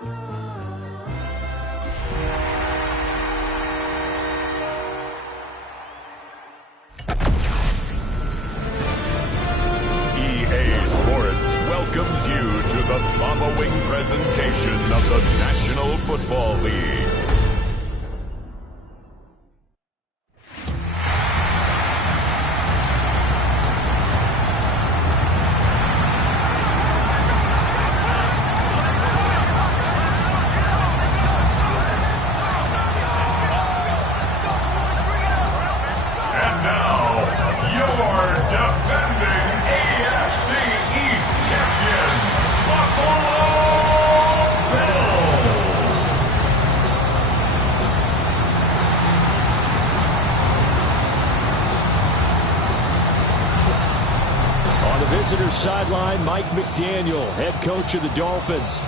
Welcomes you to the following presentation of the National Football League. And now, your defending AFC East champion, Buffalo Bills. On the visitor's sideline, Mike McDaniel, head coach of the Dolphins.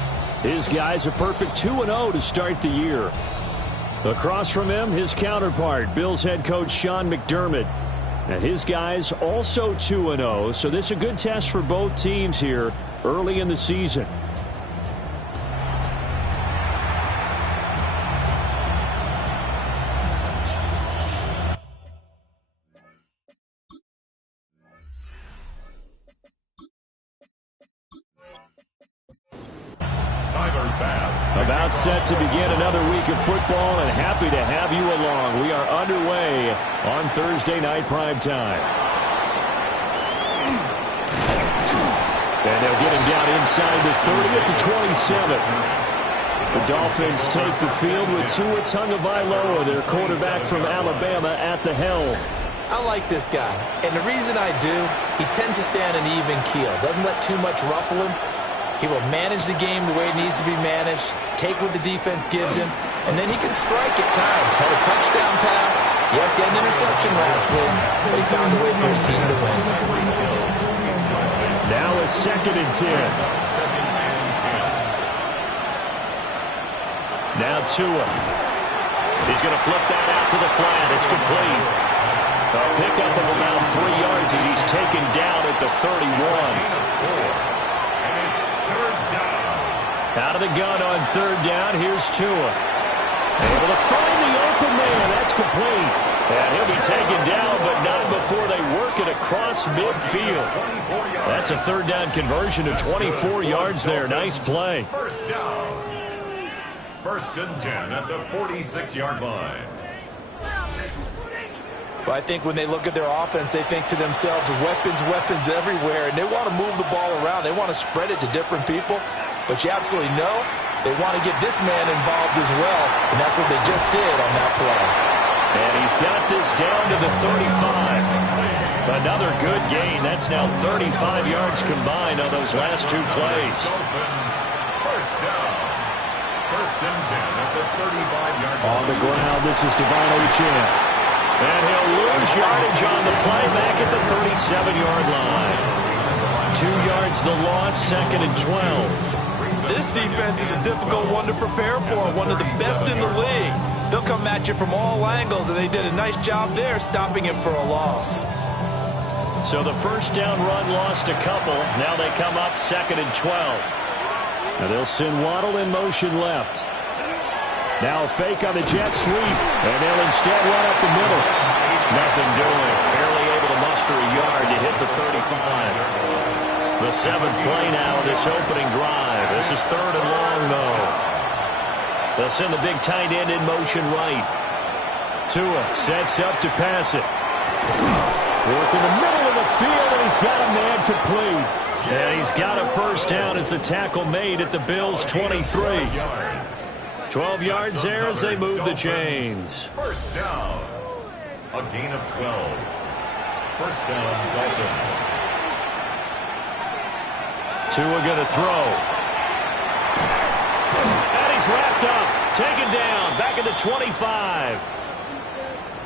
His guys a perfect 2-0 to start the year. Across from him, his counterpart, Bills head coach Sean McDermott. And his guys also 2-0, so this is a good test for both teams here early in the season. About set to begin another week of football, and happy to have you along. We are underway on Thursday night primetime. And they'll get him down inside the 30 at the 27. The Dolphins take the field with Tua Tagovailoa, their quarterback from Alabama, at the helm. I like this guy, and the reason I do, he tends to stay on an even keel. Doesn't let too much ruffle him. He will manage the game the way it needs to be managed, take what the defense gives him, and then he can strike at times. Had a touchdown pass. Yes, he had an interception last week, but he found a way for his team to win. Now a 2nd and 10. Now Tua. He's going to flip that out to the flat. It's complete. A pickup of about 3 yards as he's taken down at the 31. Out of the gun on 3rd down. Here's Tua. Able to find the open man. That's complete. And he'll be taken down, but not before they work it across midfield. That's a 3rd down conversion of 24 yards there. Nice play. First down. 1st and 10 at the 46-yard line. Well, I think when they look at their offense, they think to themselves, weapons everywhere, and they want to move the ball around. They want to spread it to different people. But you absolutely know they want to get this man involved as well, and that's what they just did on that play. And he's got this down to the 35. Another good gain. That's now 35 yards combined on those last 2 plays. First down. 1st and 10 at the 35-yard line. On the ground, this is Devon Achane. And he'll lose yardage on the play back at the 37-yard line. 2 yards the loss, 2nd and 12. This defense is a difficult one to prepare for, one of the best in the league. They'll come at you from all angles, and they did a nice job there stopping him for a loss. So the 1st down run lost a couple. Now they come up 2nd and 12. Now they'll send Waddle in motion left. Now a fake on the jet sweep, and they'll instead run up the middle. Nothing doing. Barely able to muster a yard to hit the 35. The 7th play now of this opening drive. This is 3rd and long, though. They'll send the big tight end in motion right. Tua sets up to pass it. Work in the middle of the field, and he's got a man complete. And he's got a 1st down as the tackle made at the Bills' 23. 12 yards there as they move the chains. 1st down. A gain of 12. 1st down, Dolphins. Tua going to throw. And he's wrapped up. Taken down. Back at the 25.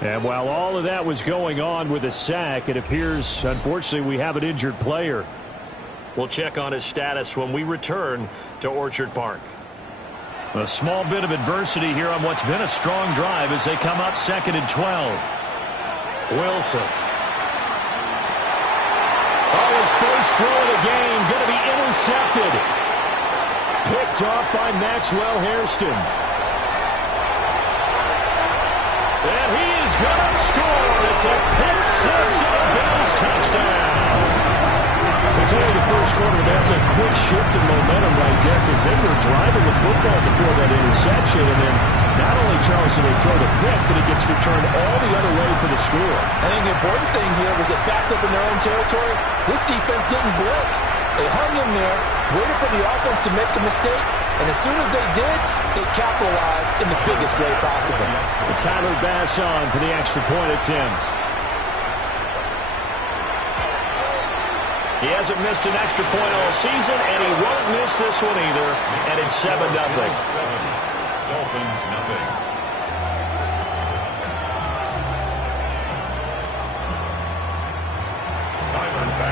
And while all of that was going on with a sack, it appears, unfortunately, we have an injured player. We'll check on his status when we return to Orchard Park. A small bit of adversity here on what's been a strong drive as they come up 2nd and 12. Wilson. Oh, his first throw of the game going to be intercepted. picked off by Maxwell Hairston. And he is going to score. It's a pick six and a Bills touchdown. It's only the first quarter. That's a quick shift in momentum right there because they were driving the football before that interception. And then not only, Charles, did they throw the pick, but it gets returned all the other way for the score. I think the important thing here was it backed up in their own territory. This defense didn't blink. They hung in there, waited for the offense to make a mistake, and as soon as they did, they capitalized in the biggest way possible. Tyler Bass on for the extra point attempt. He hasn't missed an extra point all season, and he won't miss this one either, and it's 7-0. Dolphins, nothing.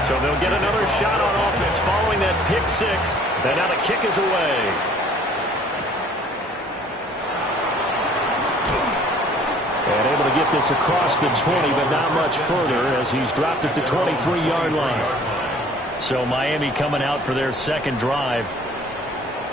So they'll get another shot on offense following that pick six. And now the kick is away. And able to get this across the 20, but not much further as he's dropped it to 23-yard line. So Miami coming out for their second drive.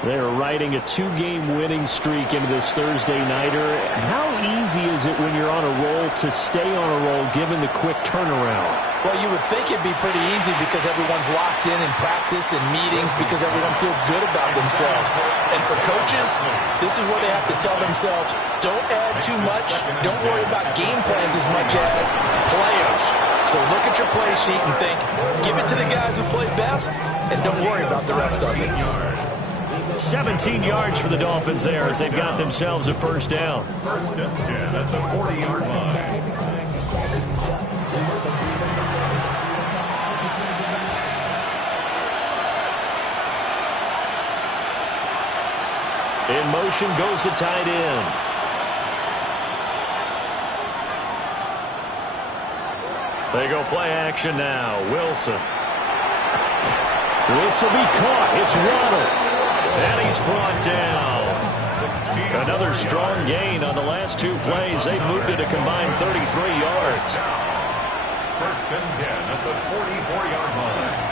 They're riding a two-game winning streak into this Thursday nighter. How easy is it when you're on a roll to stay on a roll given the quick turnaround? Well, you would think it'd be pretty easy because everyone's locked in practice and meetings because everyone feels good about themselves. And for coaches, this is where they have to tell themselves, don't add too much, don't worry about game plans as much as players. So look at your play sheet and think, give it to the guys who play best, and don't worry about the rest of it. 17 yards for the Dolphins there as they've got themselves a first down. First and 10 at the 40-yard line. In motion goes the tight end. They go play action now. Wilson. This will be caught. It's Waddle. And he's brought down. Another strong gain on the last two plays. They moved it a combined 33 yards. First and 10 at the 44-yard line.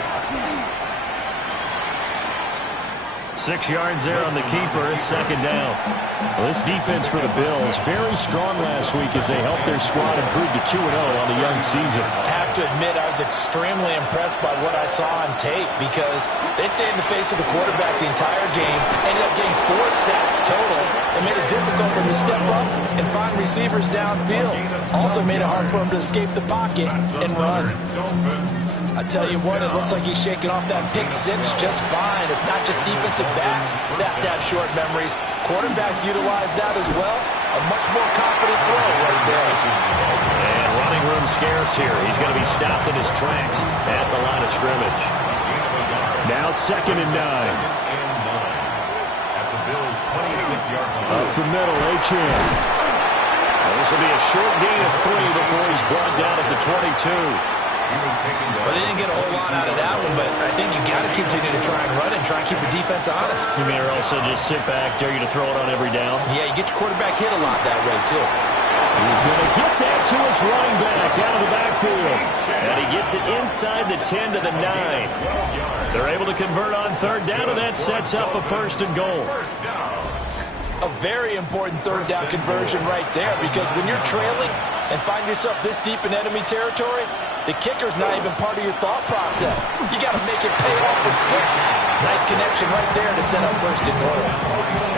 6 yards there on the keeper. It's second down. Well, this defense for the Bills, very strong last week as they helped their squad improve to 2-0 on the young season. I have to admit, I was extremely impressed by what I saw on tape because they stayed in the face of the quarterback the entire game, ended up getting 4 sacks total, and made it difficult for him to step up and find receivers downfield. Also made it hard for him to escape the pocket and run. I tell you what, it looks like he's shaking off that pick six just fine. It's not just defensive backs that have short memories. Quarterbacks utilize that as well. A much more confident throw right there. And running room scarce here. He's going to be stopped in his tracks at the line of scrimmage. Now second and 9. At the Bills' 26-yard line. Up the middle, Achane. This will be a short gain of 3 before he's brought down at the 22. Well, they didn't get a whole lot out of that one, but I think you got to continue to try and run and try and keep the defense honest. You may also just sit back, dare you to throw it on every down. Yeah, you get your quarterback hit a lot that way, too. He's going to get that to his running back out of the backfield. And he gets it inside the 10 to the 9. They're able to convert on third down, and that sets up a first and goal. A very important third down conversion right there because when you're trailing and find yourself this deep in enemy territory, the kicker's not even part of your thought process. You got to make it pay off with 6. Nice connection right there to set up first and goal.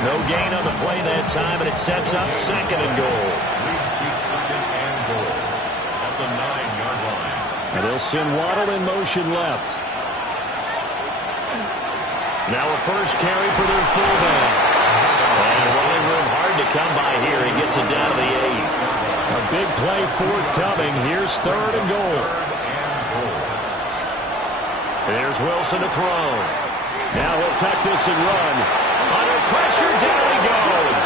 No gain on the play that time, and it sets up second and goal. Leads to second and goal at the 9-yard line. And they'll send Waddle in motion left. Now a first carry for their fullback. And running room hard to come by here. He gets it down to the 8. A big play forthcoming. Here's third and goal. There's Wilson to throw. Now he'll tuck this and run. Under pressure, down he goes.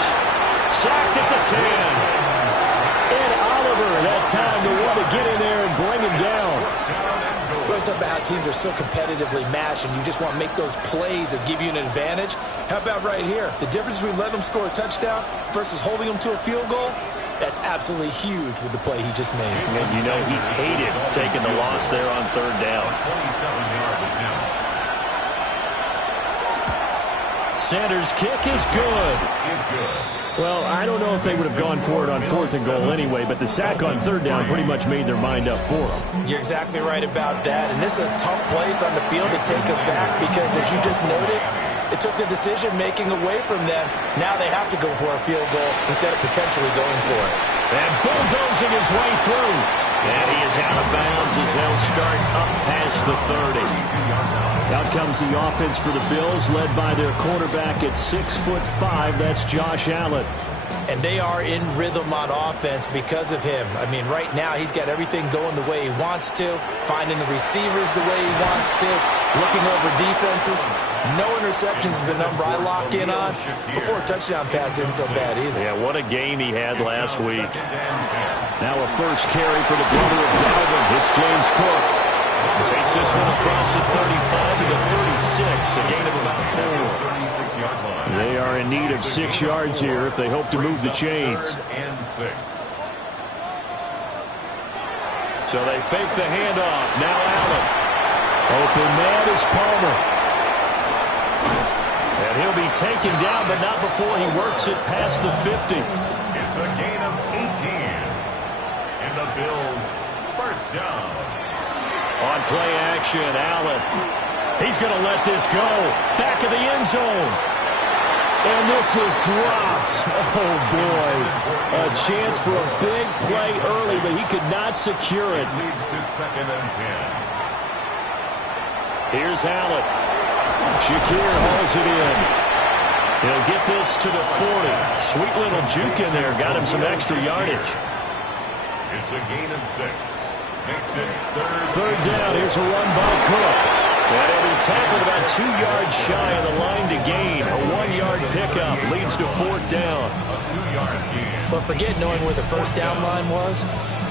Sacked at the 10. And Oliver, that time to want to get in there and bring him down. We're talking about how teams are so competitively matched and you just want to make those plays that give you an advantage. How about right here? The difference between letting them score a touchdown versus holding them to a field goal? That's absolutely huge with the play he just made. And you know he hated taking the loss there on third down. 27-yard attempt. Sanders' kick is good. Well, I don't know if they would have gone for it on 4th and goal anyway, but the sack on 3rd down pretty much made their mind up for them. You're exactly right about that. And this is a tough place on the field to take a sack because, as you just noted, it took the decision-making away from them. Now they have to go for a field goal instead of potentially going for it. And bulldozing his way through. And he is out of bounds as they'll start up past the 30. Out comes the offense for the Bills, led by their quarterback at 6'5". That's Josh Allen. And they are in rhythm on offense because of him. I mean, right now he's got everything going the way he wants to, finding the receivers the way he wants to, looking over defenses. No interceptions is the number I lock in on. Before a touchdown pass isn't so bad either. Yeah, what a game he had last week. Now a first carry for the brother of Dalvin. It's James Cook. Takes this one across the 35 to the 36, a gain of about 4. They are in need of 6 yards here if they hope to move the chains. So they fake the handoff. Now Allen. Open man is Palmer. And he'll be taken down, but not before he works it past the 50. It's a gain of 18. And the Bills first down. On play action, Allen. He's going to let this go. Back of the end zone. And this is dropped. Oh, boy. A chance for a big play early, but he could not secure it. Leads to 2nd and 10. Here's Allen. Shakir hauls it in. He'll get this to the 40. Sweet little juke in there. Got him some extra yardage. It's a gain of 6. Makes it 3rd down. Here's a run by Cook. And he'll be tackled about 2 yards shy of the line to gain. A 1-yard pickup leads to 4th down. A 2-yard gain. But forget knowing where the first down line was.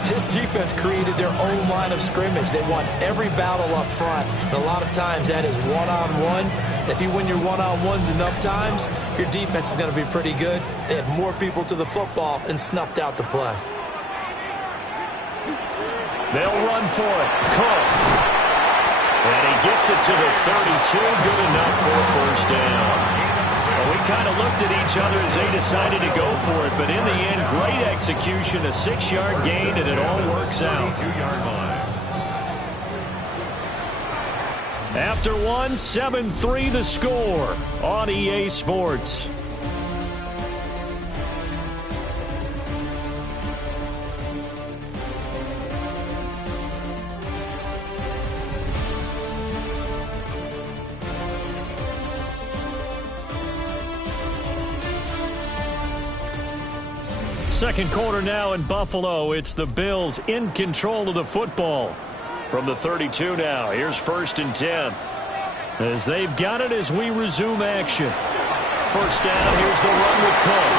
This defense created their own line of scrimmage. They won every battle up front. And a lot of times that is one-on-one. If you win your one-on-ones enough times, your defense is going to be pretty good. They had more people to the football and snuffed out the play. They'll run for it. Cook. And he gets it to the 32. Good enough for a first down. Well, we kind of looked at each other as they decided to go for it. But in the end, great execution. A 6-yard gain, and it all works out. After one, 7-3 the score on EA Sports. Second quarter now in Buffalo. It's the Bills in control of the football. From the 32 now, here's 1st and 10. As they've got it as we resume action. First down, here's the run with Cook.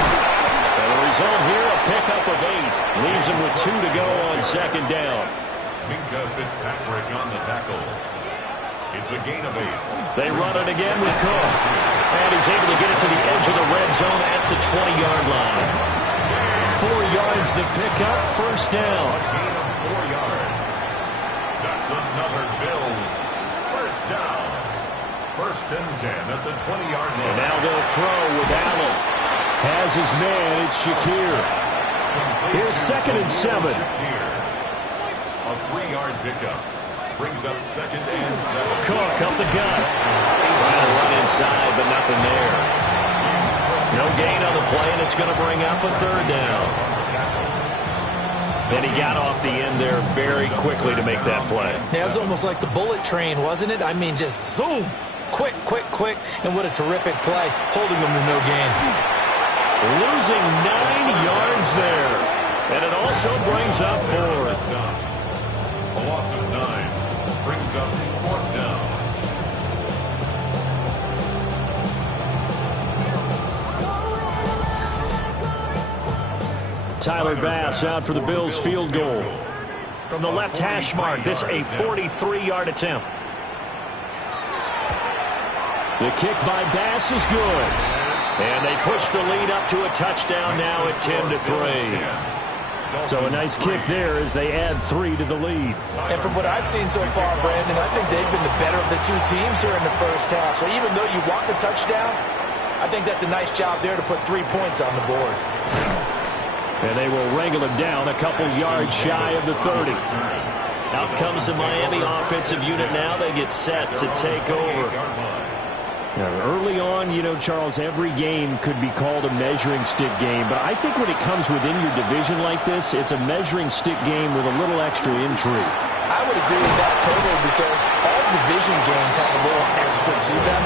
And the result here, a pickup of 8. Leaves him with 2 to go on 2nd down. Minka Fitzpatrick on the tackle. It's a gain of 8. They run it again with Cook. And he's able to get it to the edge of the red zone at the 20-yard line. 4 yards the pickup, first down. Gain of 4 yards. That's another Bills first down. 1st and 10 at the 20-yard line. And now they'll throw with Allen. Has his man, it's Shakir. Here's 2nd and 7. A 3-yard pickup. Brings up 2nd and 7. Cook up the gut. Trying to run inside, but nothing there. No gain on the play, and it's going to bring up a 3rd down. And he got off the end there very quickly to make that play. Yeah, it was almost like the bullet train, wasn't it? I mean, just zoom. Quick, quick, quick. And what a terrific play, holding them to no gain. Losing 9 yards there. And it also brings up 4th. A loss of 9 brings up 4th down. Tyler Bass out for the Bills field goal. From the left hash mark, this a 43-yard attempt. The kick by Bass is good. And they push the lead up to a touchdown now at 10-3. So a nice kick there as they add 3 to the lead. And from what I've seen so far, Brandon, I think they've been the better of the two teams here in the first half. So even though you want the touchdown, I think that's a nice job there to put 3 points on the board. And they will wrangle him down a couple yards shy of the 30. Out comes the Miami offensive unit now. They get set to take over. Now, early on, you know, Charles, every game could be called a measuring stick game. But I think when it comes within your division like this, it's a measuring stick game with a little extra intrigue. I would agree with that totally because all division games have a little extra to them.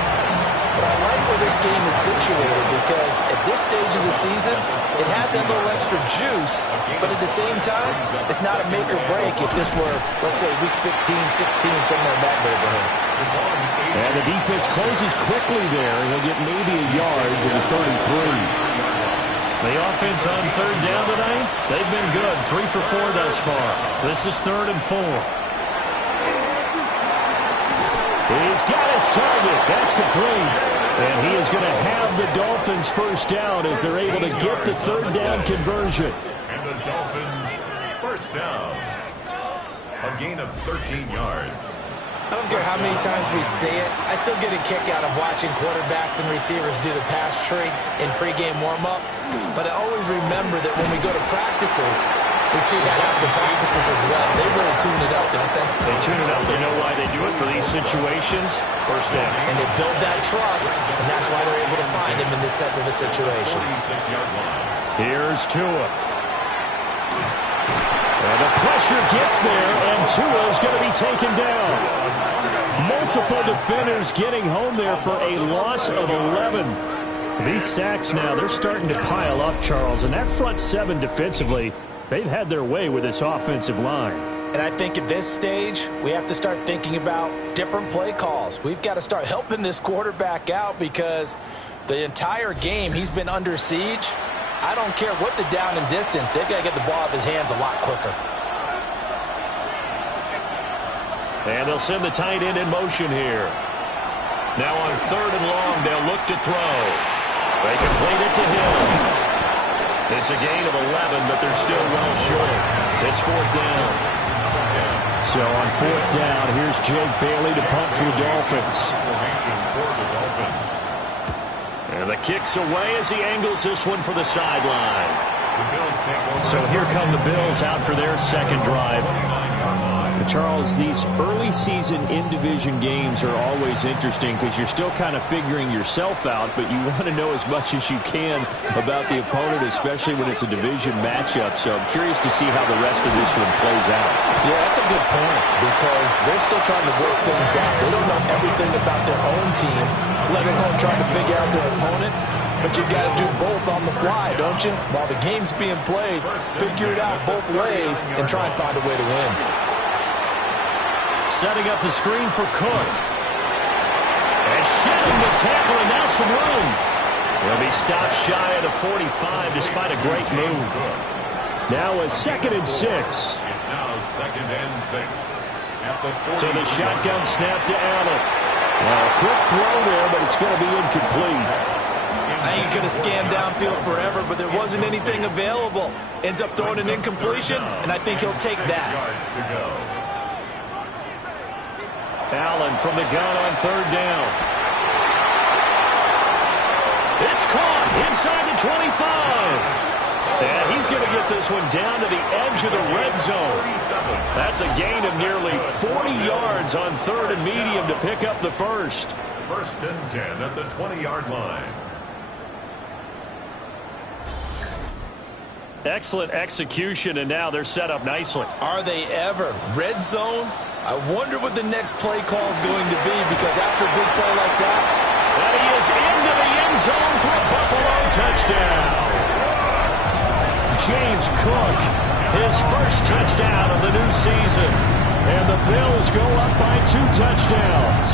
But I like where this game is situated because at this stage of the season, it has that little extra juice, but at the same time, it's not a make or break if this were, let's say, week 15, 16, somewhere in that neighborhood. And the defense closes quickly there. He'll get maybe a yard to the 33. The offense on third down tonight, they've been good. 3 for 4 thus far. This is 3rd and 4. He's got his target. That's complete. And he is going to have the Dolphins first down as they're able to get the third down conversion. And the Dolphins first down. A gain of 13 yards. I don't care how many times we see it. I still get a kick out of watching quarterbacks and receivers do the pass tree in pregame warm-up. But I always remember that when we go to practices, we see that after practices as well. They really tune it up, don't they? They tune it up. They know why they do it for these situations. First down. And they build that trust, and that's why they're able to find him in this type of a situation. 46-yard line. Here's Tua. And the pressure gets there, and Tua is going to be taken down. Multiple defenders getting home there for a loss of 11. These sacks now, they're starting to pile up, Charles. And that front seven defensively, they've had their way with this offensive line. And I think at this stage, we have to start thinking about different play calls. We've got to start helping this quarterback out because the entire game he's been under siege. I don't care what the down and distance. They've got to get the ball out of his hands a lot quicker. And they'll send the tight end in motion here. Now on 3rd and long, they'll look to throw. They complete it to him. It's a gain of 11, but they're still well short. It's 4th down. So on 4th down, here's Jake Bailey to punt for the Dolphins. And the kick's away as he angles this one for the sideline. So here come the Bills out for their second drive. Charles, these early season in-division games are always interesting because you're still kind of figuring yourself out, but you want to know as much as you can about the opponent, especially when it's a division matchup. So I'm curious to see how the rest of this one plays out. Yeah, that's a good point because they're still trying to work things out. They don't know everything about their own team, let alone trying to figure out their opponent. But you got to do both on the fly, don't you? While the game's being played, figure it out both ways and try and find a way to win. Setting up the screen for Cook. And shedding the tackle, and now some room. He'll be stopped shy of the 45 despite a great move. Now a 2nd and 6. It's now 2nd and 6. At the 40. So the shotgun snap to Allen. Well, a quick throw there, but it's going to be incomplete. I think he could have scanned downfield forever, but there wasn't anything available. Ends up throwing an incompletion, and I think he'll take that. Allen from the gun on 3rd down. It's caught inside the 25. And he's going to get this one down to the edge of the red zone. That's a gain of nearly 40 yards on 3rd and medium to pick up the first. 1st and 10 at the 20-yard line. Excellent execution, and now they're set up nicely. Are they ever? Red zone? I wonder what the next play call is going to be because after a big play like that. And he is into the end zone for a Buffalo touchdown. James Cook, his first touchdown of the new season. And the Bills go up by 2 touchdowns.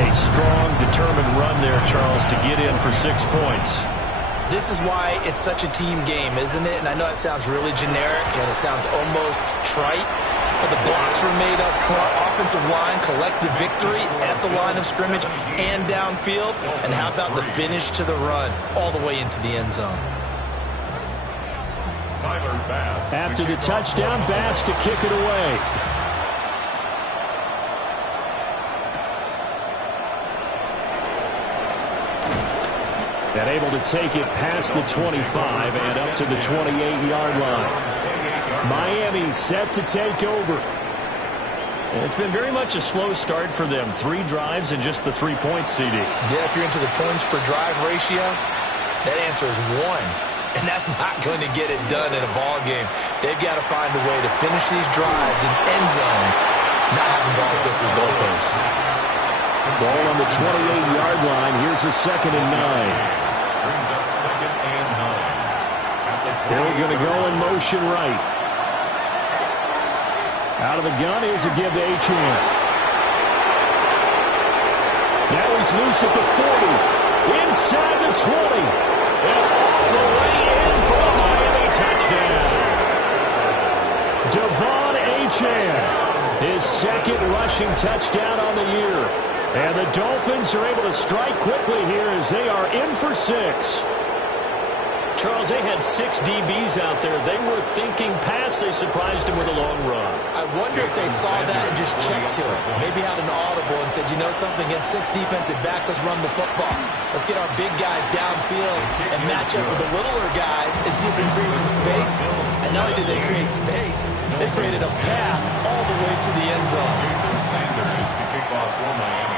A strong, determined run there, Charles, to get in for 6 points. This is why it's such a team game, isn't it? And I know it sounds really generic and it sounds almost trite, but the blocks were made up front. Offensive line, collective victory at the line of scrimmage and downfield. And how about the finish to the run all the way into the end zone? After the touchdown, Bass to kick it away. And able to take it past the 25 and up to the 28-yard line. Miami set to take over. And it's been very much a slow start for them. 3 drives and just the 3 points, CD. Yeah, if you're into the points per drive ratio, that answer is 1. And that's not going to get it done in a ball game. They've got to find a way to finish these drives in end zones, not having balls go through goalposts. Ball on the 28-yard line. Here's a 2nd and 9. Brings up 2nd and 9. They're going to go in motion right. Out of the gun, here's a give to Achane. Now he's loose at the 40. Inside the 20. And all the way in for a Miami touchdown. Devon Achane, his 2nd rushing touchdown on the year. And the Dolphins are able to strike quickly here as they are in for 6. Charles, they had 6 DBs out there. They were thinking pass. They surprised him with a long run. I wonder if they saw that and just checked to it. Maybe had an audible and said, you know something, against 6 defensive backs, let's run the football. Let's get our big guys downfield and match up with the littler guys and see if we can create some space. And not only did they create space, they created a path all the way to the end zone. Jason Sanders to kick off for Miami.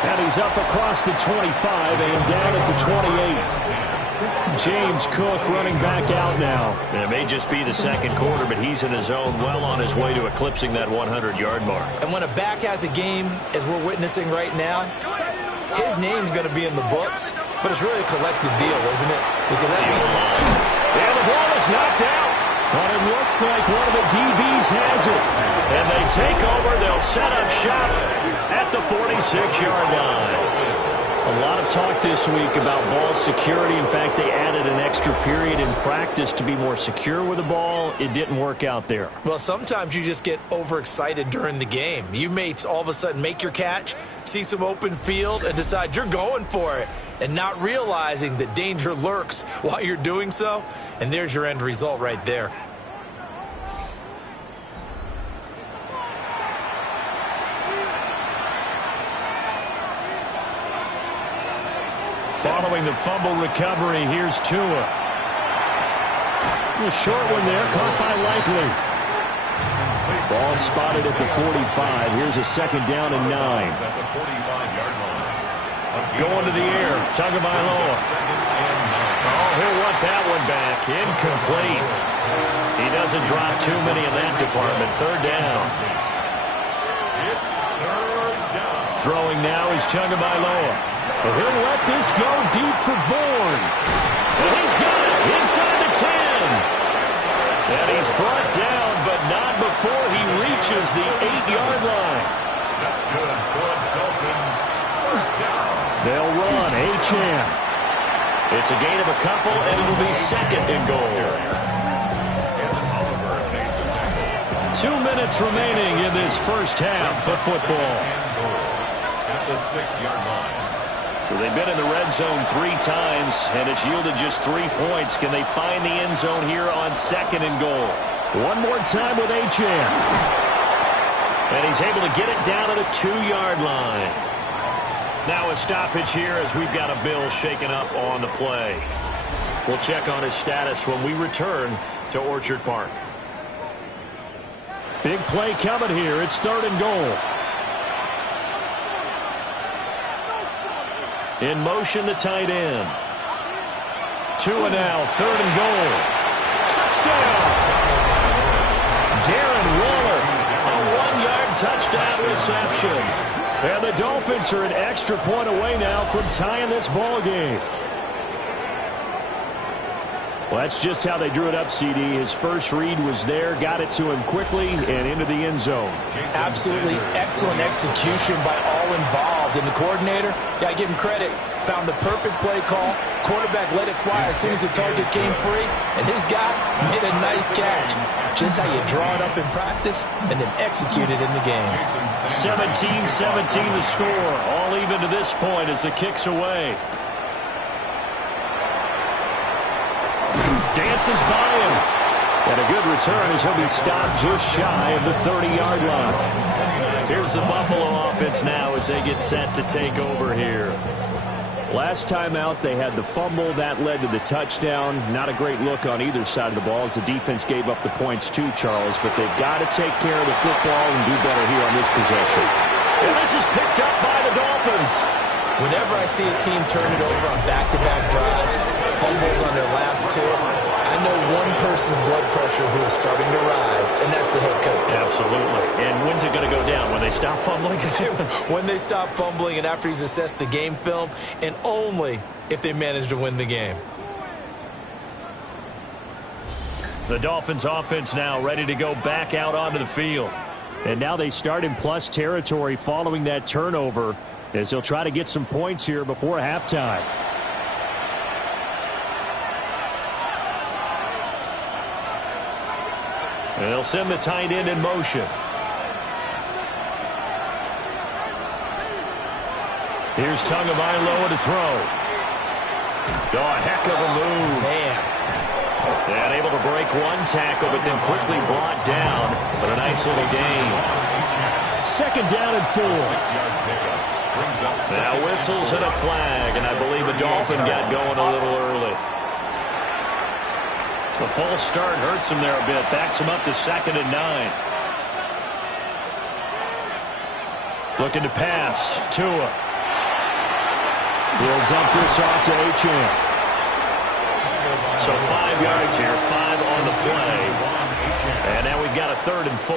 And he's up across the 25 and down at the 28. James Cook running back out now. And it may just be the 2nd quarter, but he's in his zone, well on his way to eclipsing that 100-yard mark. And when a back has a game, as we're witnessing right now, his name's going to be in the books, but it's really a collective deal, isn't it? Because that means... And the ball is knocked out. But it looks like one of the DBs has it. And they take over. They'll set up shop at the 46-yard line. A lot of talk this week about ball security. In fact, they added an extra period in practice to be more secure with the ball. It didn't work out there. Well, sometimes you just get overexcited during the game. You may all of a sudden make your catch, see some open field, and decide you're going for it, and not realizing that danger lurks while you're doing so. And there's your end result right there. Following the fumble recovery, here's Tua. A short one there, caught by Likely. Ball spotted at the 45. Here's a 2nd down and 9. Going to the air, Tagovailoa. Oh, he'll want that one back. Incomplete. He doesn't drop too many in that department. 3rd down. Throwing now is Tagovailoa. He'll let this go deep for Bourne. And he's got it inside the 10. And he's brought down, but not before he reaches the 8-yard line. That's good for the Dolphins. 1st down. They'll run. Achane. It's a gain of a couple, and it'll be 2nd and goal. 2 minutes remaining in this first half of football. At the 6-yard line. So they've been in the red zone 3 times, and it's yielded just 3 points. Can they find the end zone here on 2nd and goal? One more time with Achane. And he's able to get it down to the 2-yard line. Now a stoppage here as we've got a Bill shaken up on the play. We'll check on his status when we return to Orchard Park. Big play coming here. It's 3rd and goal. In motion, the tight end. Tua now, 3rd and goal. Touchdown! Darren Waller, a 1-yard touchdown reception. And the Dolphins are an extra point away now from tying this ball game. Well, that's just how they drew it up, CD. His first read was there, got it to him quickly, and into the end zone. Absolutely excellent execution by all involved. And the coordinator, got to give him credit, found the perfect play call. Quarterback let it fly as soon as the target came free, and his guy made a nice catch. Just how you draw it up in practice and then execute it in the game. 17-17 the score. All even to this point as the kick's away. Dances by him. And a good return as he'll be stopped just shy of the 30-yard line. Here's the Buffalo offense now as they get set to take over here. Last time out, they had the fumble. That led to the touchdown. Not a great look on either side of the ball as the defense gave up the points too, Charles. But they've got to take care of the football and do better here on this possession. And this is picked up by the Dolphins. Whenever I see a team turn it over on back-to-back drives, fumbles on their last two, I know one person's blood pressure who is starting to rise, and that's the head coach. Absolutely. And when's it going to go down? When they stop fumbling? When they stop fumbling and after he's assessed the game film, and only if they manage to win the game. The Dolphins offense now ready to go back out onto the field. And now they start in plus territory following that turnover as they'll try to get some points here before halftime. And they'll send the tight end in motion. Here's Tagovailoa to throw. Oh, a heck of a move. Man. And able to break one tackle, but then quickly brought down. But a nice little gain. Second down and 4. Now whistles and a flag, and I believe a Dolphin got going a little early. The false start hurts him there a bit. Backs him up to 2nd and 9. Looking to pass. Tua. We'll dump this off to Achane. So 5 yards here, 5 on the play. And now we've got a 3rd and 4.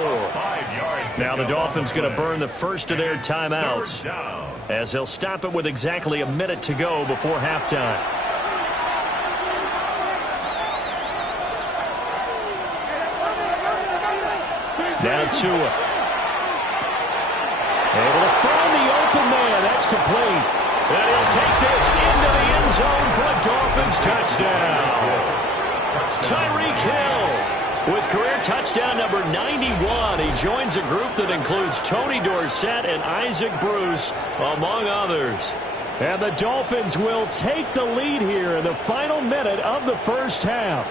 Now the Dolphins going to burn the first of their timeouts as they'll stop it with exactly a minute to go before halftime. Now Tua. Able to find the open man. That's complete. And he'll take this into the end zone for a Dolphins touchdown. Tyreek Hill with career touchdown number 91. He joins a group that includes Tony Dorsett and Isaac Bruce, among others. And the Dolphins will take the lead here in the final minute of the first half.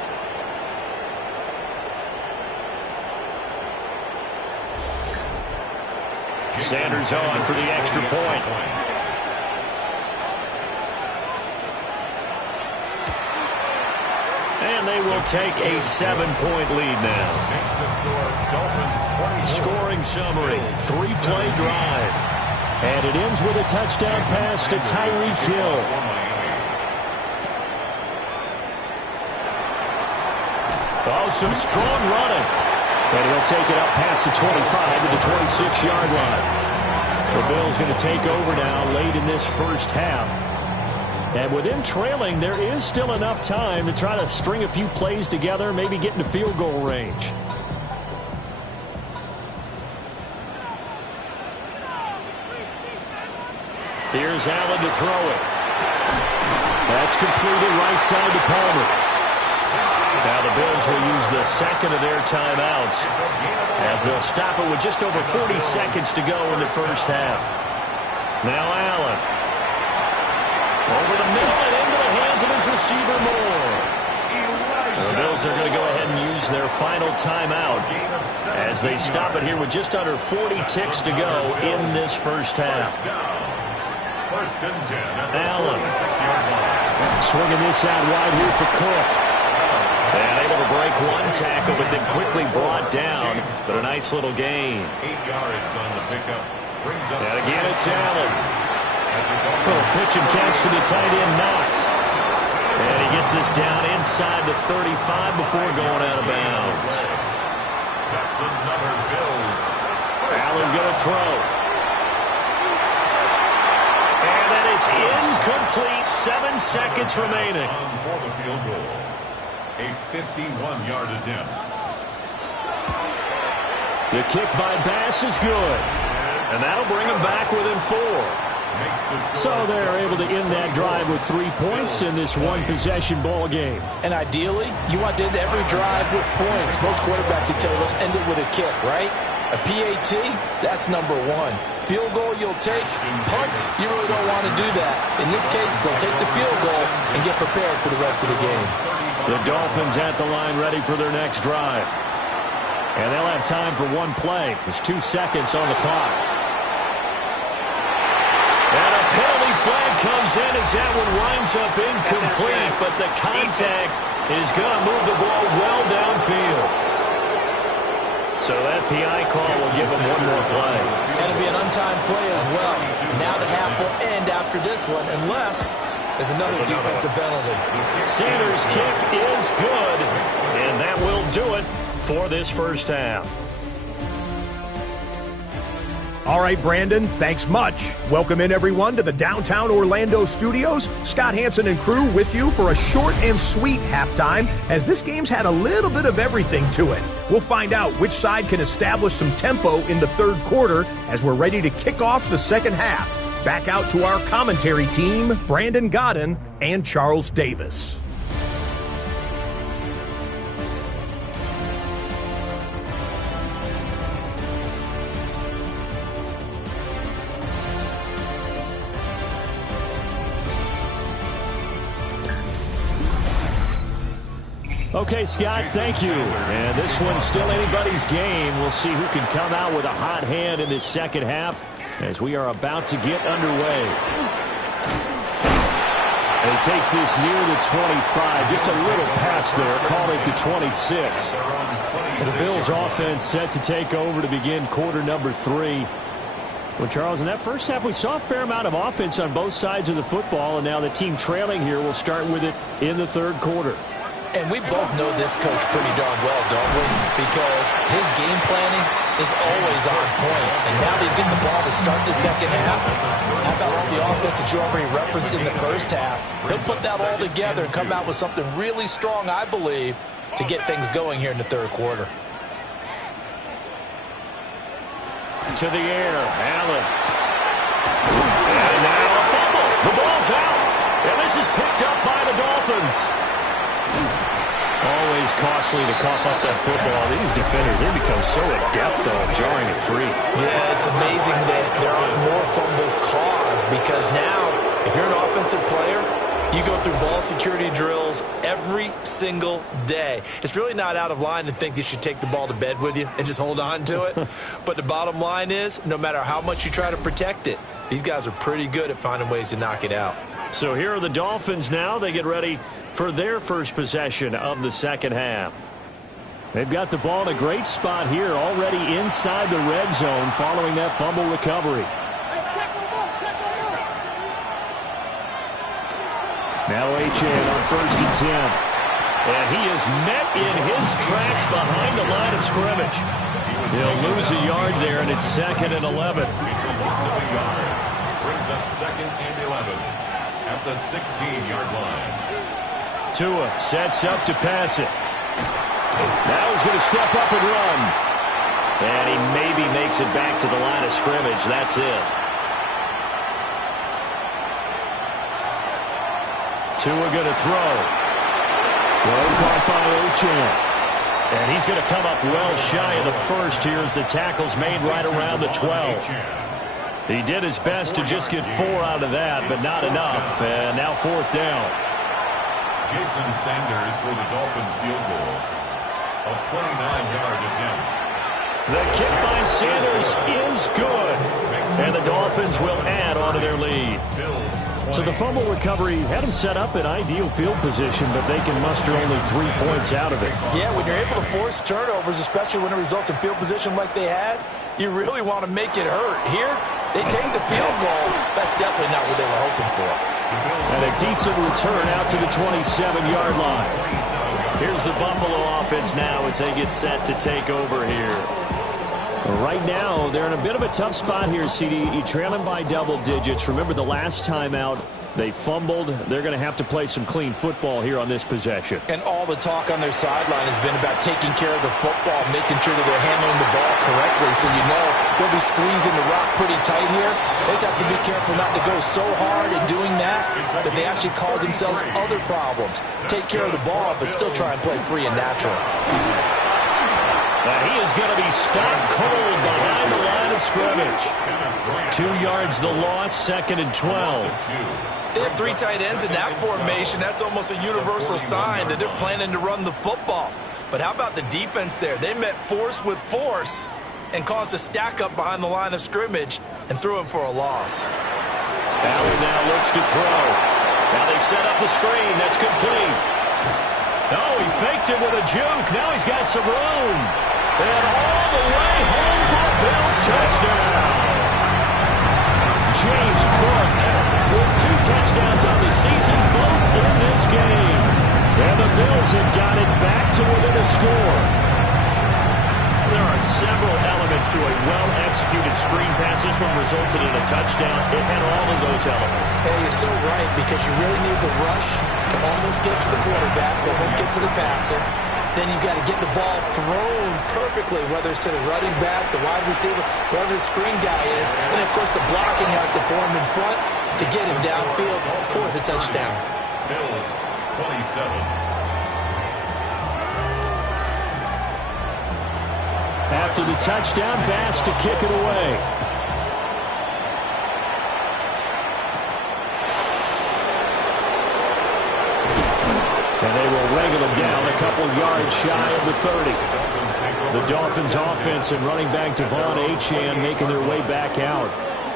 Sanders on for the extra point. And they will take a 7-point lead now. Scoring summary, 3-play drive. And it ends with a touchdown pass to Tyreek Hill. Oh, some strong running. And he'll take it up past the 25 to the 26-yard line. The Bills going to take over now late in this first half. And with them trailing, there is still enough time to try to string a few plays together, maybe get into field goal range. Here's Allen to throw it. That's completed right side to Palmer. Now the Bills will use the second of their timeouts as they'll stop it with just over 40 seconds to go in the first half. Now Allen. Over the middle and into the hands of his receiver Moore. The Bills are going to go ahead and use their final timeout as they stop it here with just under 40 ticks to go in this first half. Allen. Swinging this out wide here for Cook. And able to break one tackle, but then quickly brought down. But a nice little gain. 8 yards on the pickup. And again, it's Allen. Little pitch and catch to the tight end, Knox. And he gets this down inside the 35 before going out of bounds. That's another Bills. Allen going to throw. And that is incomplete. 7 seconds remaining. For the field goal. A 51-yard attempt. The kick by Bass is good. And that'll bring him back within 4. So they're able to end that drive with 3 points in this one-possession ball game. And ideally, you want to end every drive with points. Most quarterbacks would tell you, let's end it with a kick, right? A PAT, that's number 1. If field goal, you'll take. Punts, you really don't want to do that. In this case, they'll take the field goal and get prepared for the rest of the game. The Dolphins at the line ready for their next drive. And they'll have time for one play. There's 2 seconds on the clock. And a penalty flag comes in as that one winds up incomplete, but the contact is going to move the ball well downfield. So that PI call will give them one more play. And it'll be an untimed play as well. Now the half will end after this one, unless there's another defensive penalty. Sanders' kick is good, and that will do it for this first half. All right, Brandon, thanks much. Welcome in, everyone, to the downtown Orlando studios. Scott Hansen and crew with you for a short and sweet halftime, as this game's had a little bit of everything to it. We'll find out which side can establish some tempo in the third quarter as we're ready to kick off the second half. Back out to our commentary team, Brandon Godden and Charles Davis. Okay, Scott, thank you. And this one's still anybody's game. We'll see who can come out with a hot hand in this second half as we are about to get underway. And he takes this near the 25, just a little pass there, call it the 26. And the Bills offense set to take over to begin quarter number 3. Well, Charles, in that first half, we saw a fair amount of offense on both sides of the football, and now the team trailing here will start with it in the third quarter. And we both know this coach pretty darn well, don't we? Because his game planning is always on point. And now that he's getting the ball to start the second half, how about all the offense that you already referenced in the first half? He'll put that all together and come out with something really strong, I believe, to get things going here in the third quarter. To the air, Allen. And now a fumble. The ball's out. And this is picked up by the Dolphins. Always costly to cough up that football. These defenders, they become so adept, though, at jarring it free. Yeah, it's amazing that there aren't more fumbles caused, because now, if you're an offensive player, you go through ball security drills every single day. It's really not out of line to think that you should take the ball to bed with you and just hold on to it. But the bottom line is, no matter how much you try to protect it, these guys are pretty good at finding ways to knock it out. So here are the Dolphins now. They get ready for their first possession of the second half. They've got the ball in a great spot here, already inside the red zone following that fumble recovery. Now Achane on 1st and 10. And he is met in his tracks behind the line of scrimmage. He'll lose a yard there, and it's 2nd and 11. Brings up 2nd and 11 at the 16-yard line. Tua sets up to pass it. Now he's going to step up and run. And he maybe makes it back to the line of scrimmage. That's it. Tua going to throw. Throw caught by Achane. And he's going to come up well shy of the first here as the tackle's made right around the 12. He did his best to just get 4 out of that, but not enough. And now 4th down. Jason Sanders for the Dolphin field goal. A 29-yard attempt. The kick by Sanders is good. And the Dolphins will add on to their lead. So the fumble recovery had them set up in ideal field position, but they can muster only 3 points out of it. Yeah, when you're able to force turnovers, especially when it results in field position like they had, you really want to make it hurt. Here, they take the field goal. That's definitely not what they were hoping for. And a decent return out to the 27-yard line. Here's the Buffalo offense now as they get set to take over here. Right now, they're in a bit of a tough spot here, CD. You trail them by double digits. Remember the last time out, they fumbled. They're going to have to play some clean football here on this possession. And all the talk on their sideline has been about taking care of the football, making sure that they're handling the ball correctly. So you know they'll be squeezing the rock pretty tight here. They just have to be careful not to go so hard in doing that that they actually cause themselves other problems. Take care of the ball, but still try and play free and natural. And he is going to be stopped cold behind the line of scrimmage. 2 yards the loss, 2nd and 12. They have 3 tight ends in that formation. That's almost a universal sign that they're planning to run the football. But how about the defense there? They met force with force and caused a stack up behind the line of scrimmage and threw him for a loss. Allen now looks to throw. Now they set up the screen. That's complete. Oh, he faked it with a juke. Now he's got some room. And all the way home for a Bills touchdown. James Cook with 2 touchdowns on the season, both in this game. And the Bills have got it back to within a score. There are several elements to a well-executed screen pass. This one resulted in a touchdown. It had all of those elements. Hey, you're so right, because you really need the rush to almost get to the quarterback, almost get to the passer. Then you've got to get the ball thrown perfectly, whether it's to the running back, the wide receiver, whoever the screen guy is. And, of course, the blocking has to form in front to get him downfield for the touchdown. Bills, 27. After the touchdown, Bass to kick it away. And they will wrangle him down a couple yards shy of the 30. The Dolphins offense and running back Devon Achane making their way back out.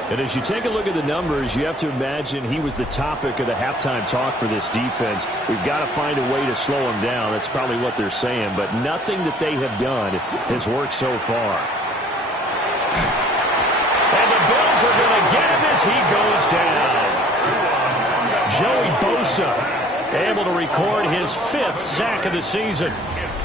And as you take a look at the numbers, you have to imagine he was the topic of the halftime talk for this defense. We've got to find a way to slow him down. That's probably what they're saying. But nothing that they have done has worked so far. And the Bills are going to get him as he goes down. Joey Bosa able to record his 5th sack of the season.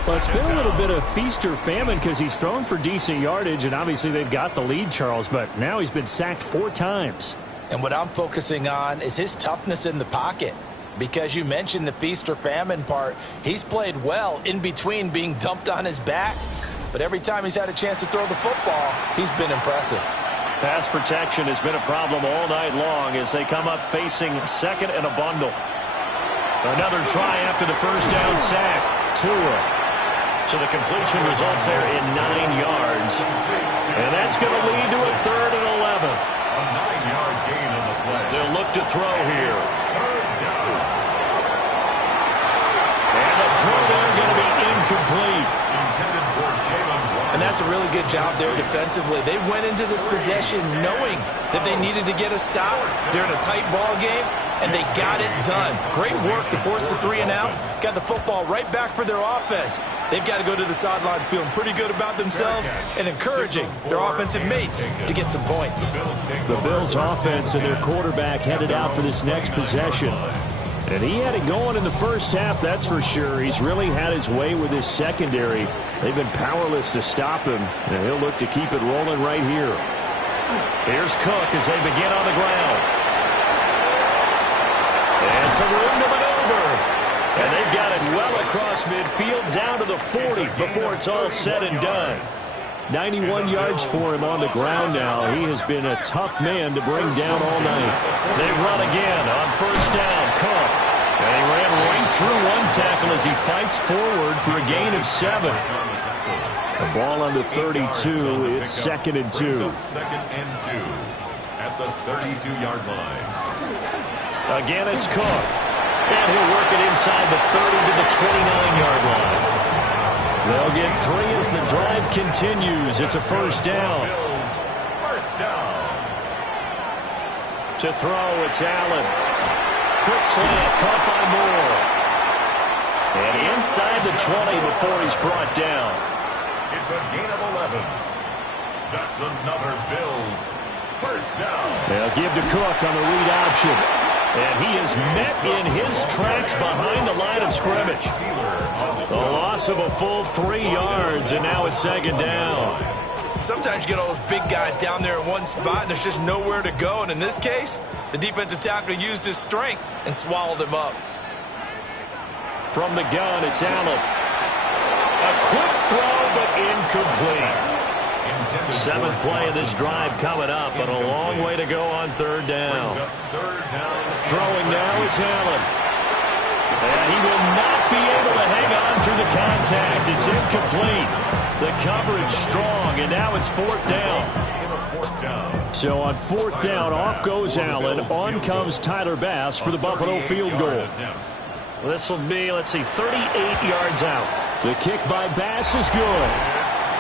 Well, it's been a little bit of feast or famine because he's thrown for decent yardage, and obviously they've got the lead, Charles, but now he's been sacked 4 times. And what I'm focusing on is his toughness in the pocket, because you mentioned the feast or famine part. He's played well in between being dumped on his back, but every time he's had a chance to throw the football, he's been impressive. Pass protection has been a problem all night long as they come up facing 2nd and a bundle. Another try after the first down sack. Tua. So the completion results there in 9 yards. And that's going to lead to a 3rd and 11. A 9-yard gain on the play. They'll look to throw here. And the throw there going to be incomplete. Intended for Jalen Waddle. And that's a really good job there defensively. They went into this possession knowing that they needed to get a stop. They're in a tight ball game, and they got it done. Great work to force the 3 and out. Got the football right back for their offense. They've got to go to the sidelines feeling pretty good about themselves and encouraging their offensive mates to get some points. The Bills offense and their quarterback headed out for this next possession. And he had it going in the first half, that's for sure. He's really had his way with his secondary. They've been powerless to stop him, and he'll look to keep it rolling right here. Here's Cook as they begin on the ground. And some room to maneuver. And they've got it well across midfield down to the 40 before it's all said and done. 91 yards for him on the ground now. He has been a tough man to bring down all night. They run again on first down. Cook. And he ran right through one tackle as he fights forward for a gain of 7. The ball on the 32. It's 2nd and 2. 2nd and 2 at the 32-yard line. Again, it's Cook. And he'll work it inside the 30 to the 29-yard line. They'll get 3 as the drive continues. It's a first down. First down. To throw, it's Allen. Quick slant, caught by Moore. And inside the 20 before he's brought down. It's a gain of 11. That's another Bills first down. They'll give to Cook on the read option. And he is met in his tracks behind the line of scrimmage. A loss of a full 3 yards, and now it's 2nd down. Sometimes you get all those big guys down there in one spot, and there's just nowhere to go. And in this case, the defensive tackle used his strength and swallowed him up. From the gun, it's Allen. A quick throw, but incomplete. 7th play of this drive coming up, but a long way to go on 3rd down. Throwing now is Allen. And he will not be able to hang on through the contact. It's incomplete. The coverage strong, and now it's 4th down. So on 4th down, off goes Allen. On comes Tyler Bass for the Buffalo field goal. This will be, let's see, 38 yards out. The kick by Bass is good.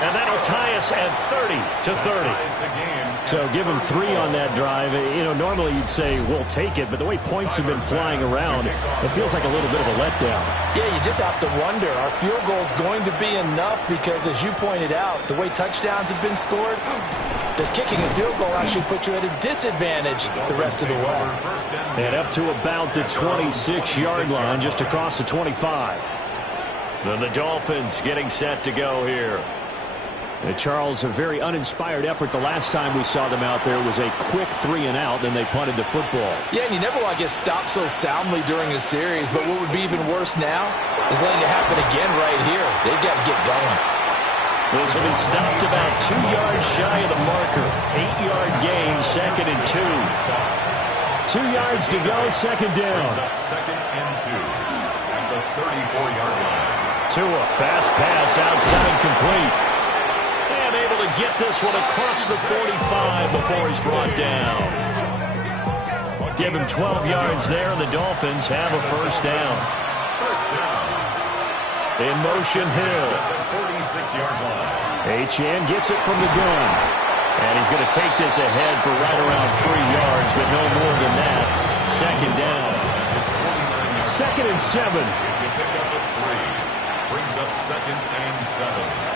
And that'll tie us at 30-30. So give him 3 on that drive. You know, normally you'd say we'll take it, but the way points have been flying around, it feels like a little bit of a letdown. Yeah, you just have to wonder, our field goal is going to be enough because, as you pointed out, the way touchdowns have been scored, does kicking a field goal actually put you at a disadvantage the rest of the way? And up to about the 26-yard line, just across the 25. Then the Dolphins getting set to go here. And Charles, a very uninspired effort. The last time we saw them out there was a quick 3-and-out, then they punted the football. Yeah, and you never want to get stopped so soundly during a series, but what would be even worse now is letting it happen again right here. They've got to get going. This will be stopped about 2 yards shy of the marker. 8-yard gain, 2nd and 2. 2 yards to go, 2nd down. 2nd and 2 at the 34-yard line. Tua, fast pass outside, complete. And able to get this one across the 45 before he's brought down. Give him 12 yards there, and the Dolphins have a 1st down. First down. In motion, Hill. 46-yard line. Achane gets it from the gun. And he's going to take this ahead for right around 3 yards, but no more than that. 2nd down. 2nd and 7. It's a pickup of 3. Brings up 2nd and 7.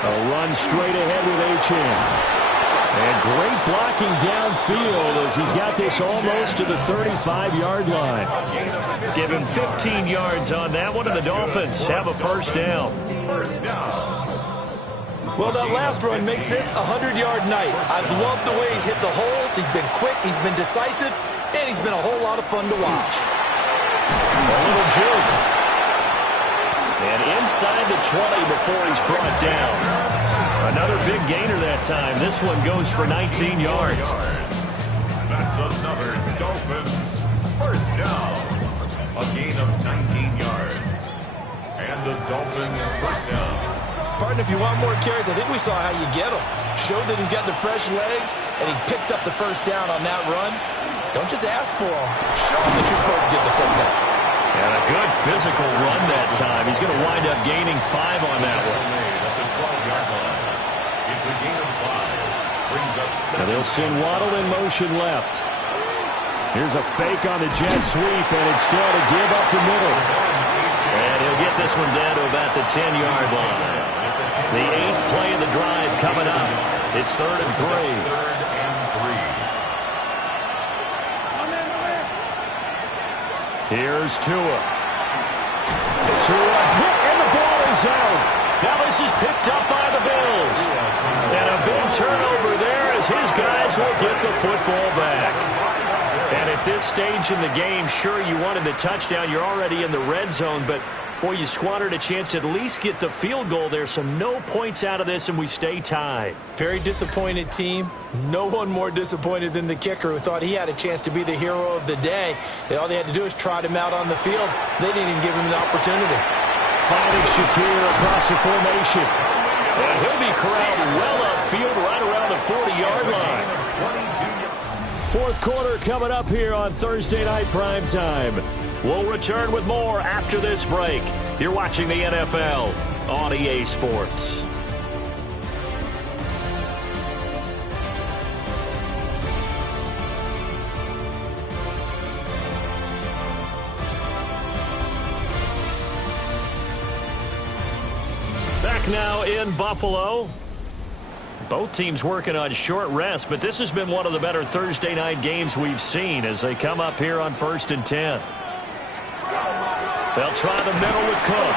A run straight ahead with Achane. And great blocking downfield as he's got this almost to the 35-yard line. Give him 15 yards on that one, and the Dolphins have a 1st down. First down. Well, that last run makes this a 100-yard night. I've loved the way he's hit the holes. He's been quick, he's been decisive, and he's been a whole lot of fun to watch. A little juke. And inside the 20 before he's brought down. Another big gainer that time. This one goes for 19 yards. That's another Dolphins 1st down. A gain of 19 yards. And the Dolphins 1st down. Partner, if you want more carries, I think we saw how you get them. Showed that he's got the fresh legs, and he picked up the 1st down on that run. Don't just ask for them. Show him that you're supposed to get the football. And a good physical run that time. He's going to wind up gaining 5 on that one. At the 12-yard line. It's a gain of 5. Brings up 7. And they'll send Waddle in motion left. Here's a fake on the jet sweep, and instead a give up the middle. And he'll get this one down to about the 10-yard line. The 8th play of the drive coming up. It's 3rd and 3. 3rd and 3. Here's Tua. Tua hit, and the ball is out. Now this is picked up by the Bills. And a big turnover there as his guys will get the football back. And at this stage in the game, sure, you wanted the touchdown. You're already in the red zone, but boy, you squandered a chance to at least get the field goal there. So no points out of this, and we stay tied. Very disappointed team. No one more disappointed than the kicker, who thought he had a chance to be the hero of the day. All they had to do is trot him out on the field. They didn't even give him an opportunity. Finding Shakir across the formation. And he'll be corralled well upfield right around the 40-yard line. 4th quarter coming up here on Thursday Night Primetime. We'll return with more after this break. You're watching the NFL on EA Sports. Back now in Buffalo. Both teams working on short rest, but this has been one of the better Thursday night games we've seen as they come up here on 1st and 10. They'll try the middle with Cook.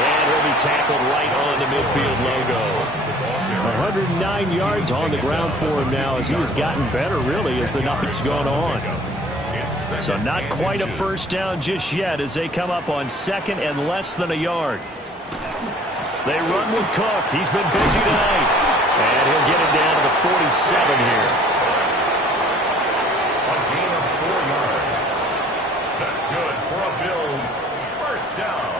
And he'll be tackled right on the midfield logo. 109 yards on the ground for him now as he has gotten better, really, as the night's gone on. So not quite a 1st down just yet as they come up on 2nd and less than a yard. They run with Cook. He's been busy tonight. And he'll get it down to the 47 here. A gain of 4 yards. That's good for a Bills 1st down.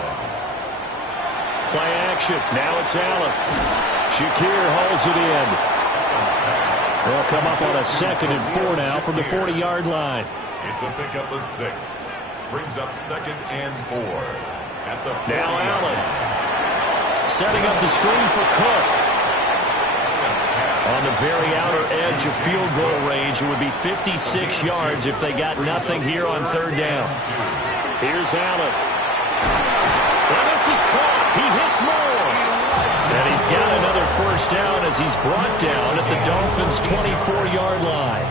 Play action. Now it's Allen. Shakir hauls it in. They'll come up on a 2nd and 4 now from the 40-yard line. It's a pickup of 6. Brings up 2nd and 4. At the now Allen setting up the screen for Cook. On the very outer edge of field goal range, it would be 56 yards if they got nothing here on 3rd down. Here's Allen. And this is caught. He hits more. And he's got another 1st down as he's brought down at the Dolphins' 24-yard line.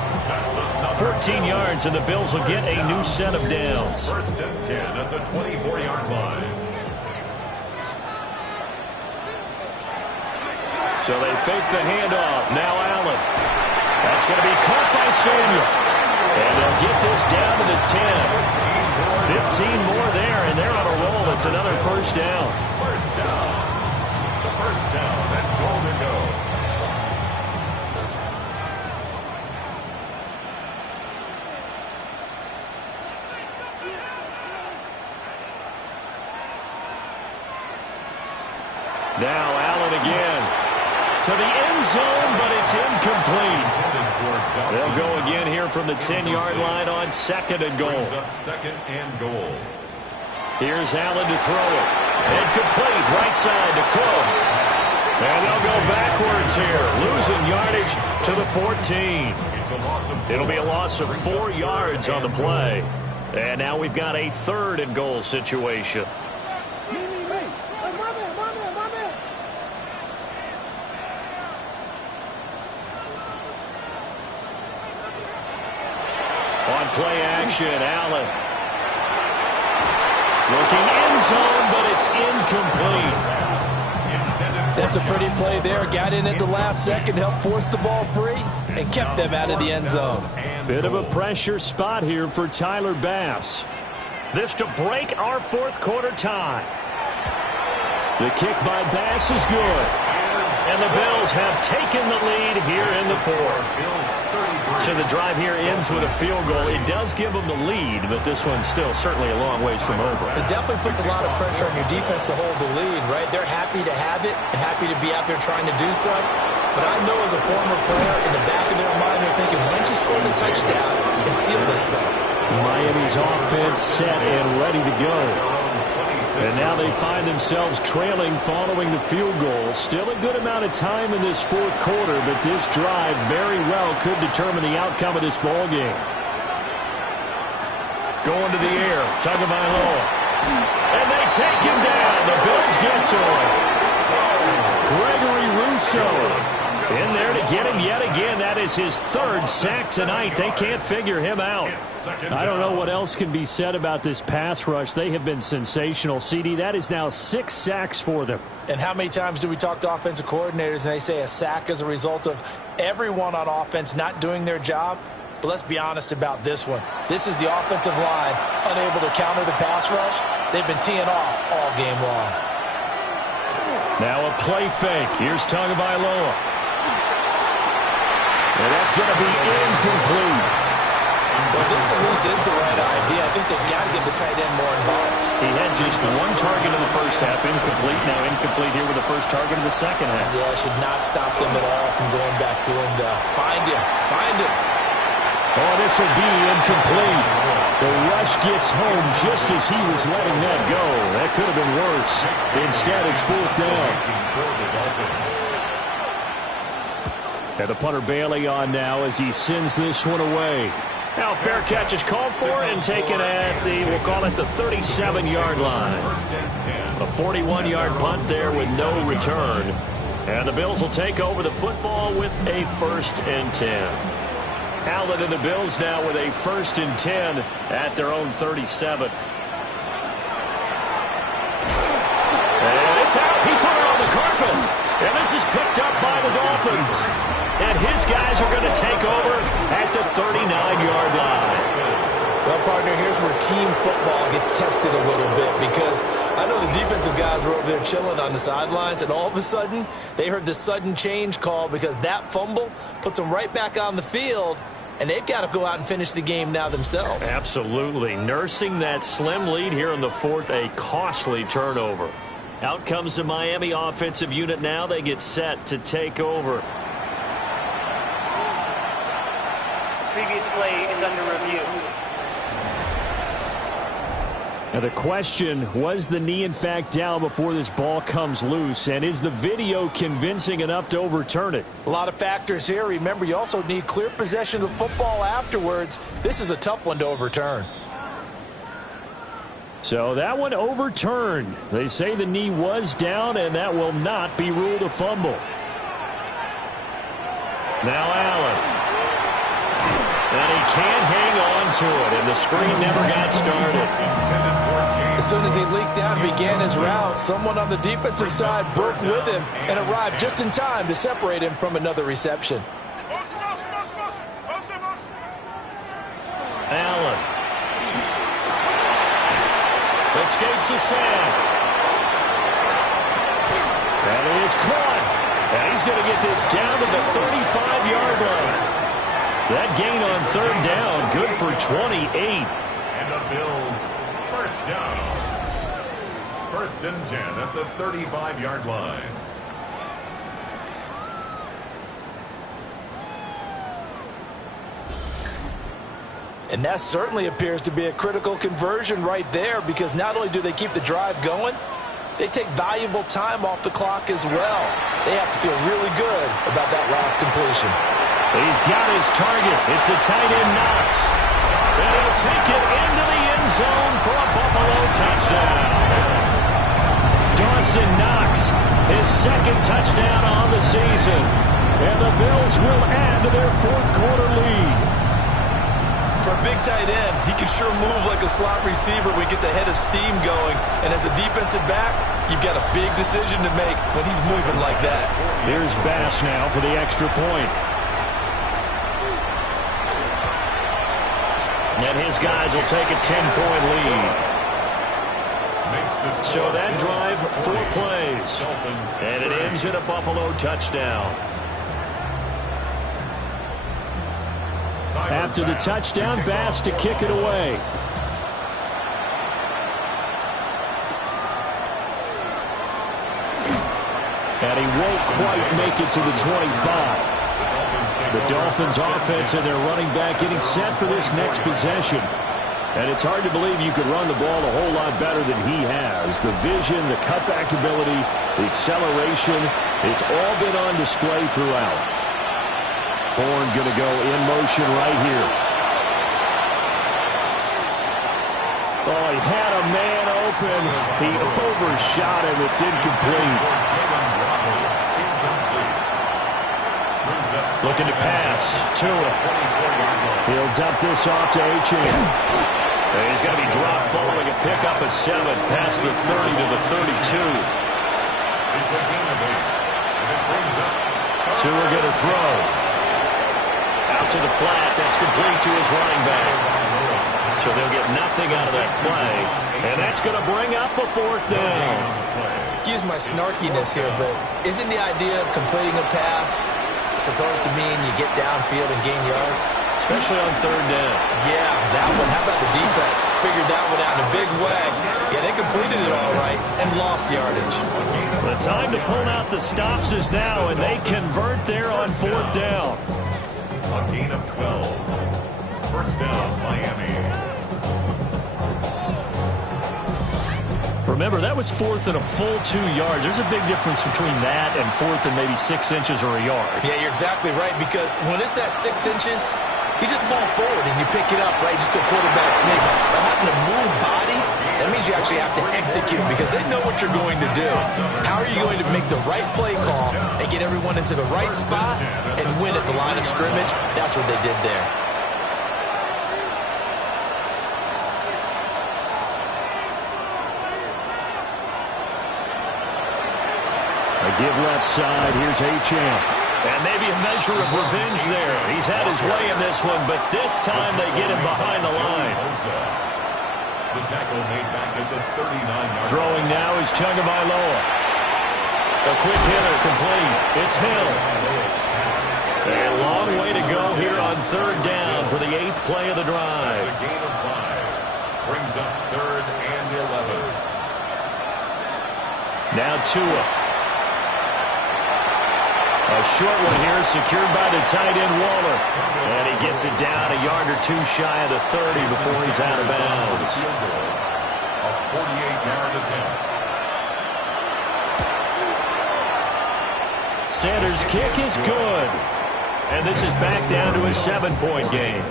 14 yards, and the Bills will get a new set of downs. 1st and 10 at the 24-yard line. So they fake the handoff. Now Allen. That's going to be caught by Samuel. And they'll get this down to the 10. 15 more there, and they're on a roll. It's another 1st down. 1st down. 1st down and goal to go. Now Allen again. To the end zone, but it's incomplete. They'll go again here from the 10-yard line on 2nd and goal. 2nd and goal. Here's Allen to throw it. Incomplete, right side to Cook. And they'll go backwards here, losing yardage to the 14. It'll be a loss of 4 yards on the play. And now we've got a 3rd and goal situation. On play action, Allen. Looking end zone, but it's incomplete. That's a pretty play there. Got in at the last second, helped force the ball free, and kept them out of the end zone. Bit of a pressure spot here for Tyler Bass. This to break our 4th quarter tie. The kick by Bass is good. And the Bills have taken the lead here in the 4th. So the drive here ends with a field goal. It does give them the lead, but this one's still certainly a long ways from over. It definitely puts a lot of pressure on your defense to hold the lead, right? They're happy to have it and happy to be out there trying to do so. But I know as a former player, in the back of their mind, they're thinking, why don't you score the touchdown and seal this thing? Miami's offense set and ready to go. And now they find themselves trailing following the field goal. Still a good amount of time in this 4th quarter, but this drive very well could determine the outcome of this ball game. Going to the air, Tagovailoa. And they take him down. The Bills get to him. Gregory Rousseau in there to get him yet again. That is his 3rd sack tonight. They can't figure him out. I don't know what else can be said about this pass rush. They have been sensational. CD, that is now 6 sacks for them. And how many times do we talk to offensive coordinators and they say a sack is a result of everyone on offense not doing their job? But let's be honest about this one. This is the offensive line unable to counter the pass rush. They've been teeing off all game long. Now a play fake. Here's Tagovailoa. And that's going to be incomplete. Well, this at least is the right idea. I think they've got to get the tight end more involved. He had just 1 target in the 1st half, incomplete. Now incomplete here with the 1st target in the 2nd half. Yeah, should not stop them at all from going back to him to find him. Find him. Oh, this will be incomplete. The rush gets home just as he was letting that go. That could have been worse. Instead, it's 4th down. And the punter Bailey on now as he sends this one away. Now fair catch is called for and taken at the, we'll call it the 37-yard line. A 41-yard punt there with no return. And the Bills will take over the football with a 1st and 10. Allen and the Bills now with a 1st and 10 at their own 37. And it's out. He put it on the carpet. And this is picked up by the Dolphins. And his guys are going to take over at the 39-yard line. Well, partner, here's where team football gets tested a little bit because I know the defensive guys were over there chilling on the sidelines, and all of a sudden they heard the sudden change call because that fumble puts them right back on the field, and they've got to go out and finish the game now themselves. Absolutely. Nursing that slim lead here in the 4th, a costly turnover. Out comes the Miami offensive unit now. They get set to take over. Previous play is under review. Now the question, was the knee in fact down before this ball comes loose? And is the video convincing enough to overturn it? A lot of factors here. Remember, you also need clear possession of the football afterwards. This is a tough one to overturn. So that one overturned. They say the knee was down, and that will not be ruled a fumble. Now Allen. And he can't hang on to it, and the screen never got started. As soon as he leaked out and began his route, someone on the defensive side broke with him and arrived just in time to separate him from another reception. Allen. Escapes the sack. And it is caught. And he's going to get this down to the 35-yard line. That gain on third down, good for 28. And the Bills, first down. First and 10 at the 35-yard line. And that certainly appears to be a critical conversion right there, because not only do they keep the drive going, they take valuable time off the clock as well. They have to feel really good about that last completion. He's got his target. It's the tight end Knox. And he'll take it into the end zone for a Buffalo touchdown. Dawson Knox, his second touchdown on the season. And the Bills will add to their fourth quarter lead. For a big tight end, he can sure move like a slot receiver when he gets a head of steam going. And as a defensive back, you've got a big decision to make when he's moving like that. Here's Bass now for the extra point. And his guys will take a 10-point lead. So that drive, 4 plays. And it ends in a Buffalo touchdown. After the touchdown, Bass to kick it away. And he won't quite make it to the 25. The Dolphins offense and their running back getting set for this next possession. And it's hard to believe you could run the ball a whole lot better than he has. The vision, the cutback ability, the acceleration, it's all been on display throughout. Horn going to go in motion right here. Oh, he had a man open. He overshot him. It's incomplete. Looking to pass to it. He'll dump this off to Achane. He's going to be dropped following a pickup of 7 past the 30 to the 32. Tua going to throw. Out to the flat. That's complete to his running back. So they'll get nothing out of that play. And that's going to bring up a 4th down. Excuse my snarkiness here, but isn't the idea of completing a pass supposed to mean you get downfield and gain yards? Especially on 3rd down. Yeah, that one. How about the defense? Figured that one out in a big way. Yeah, they completed it all right and lost yardage. The time to pull out the stops is now, and they convert there on 4th down. A gain of 12. First down, Miami. Remember, that was 4th and a full 2 yards. There's a big difference between that and 4th and maybe 6 inches or a yard. Yeah, you're exactly right, because when it's that 6 inches, you just fall forward and you pick it up, right? Just go quarterback sneak. But having to move bodies, that means you actually have to execute, because they know what you're going to do. How are you going to make the right play call and get everyone into the right spot and win at the line of scrimmage? That's what they did there. A give left side. Here's Achane. And maybe a measure of revenge there. He's had his way in this one, but this time they get him behind the line. The tackle made back at the 39-yard. Throwing now is Tagovailoa. A quick hitter complete. It's Hill. A long way to go here on 3rd down for the 8th play of the drive. A gain of 5. Brings up 3rd and 11. Now Tua. A short one here secured by the tight end Waller. And he gets it down a yard or two shy of the 30 before he's out of bounds. A 48-yard attempt. Sanders' kick is good. And this is back down to a 7-point game.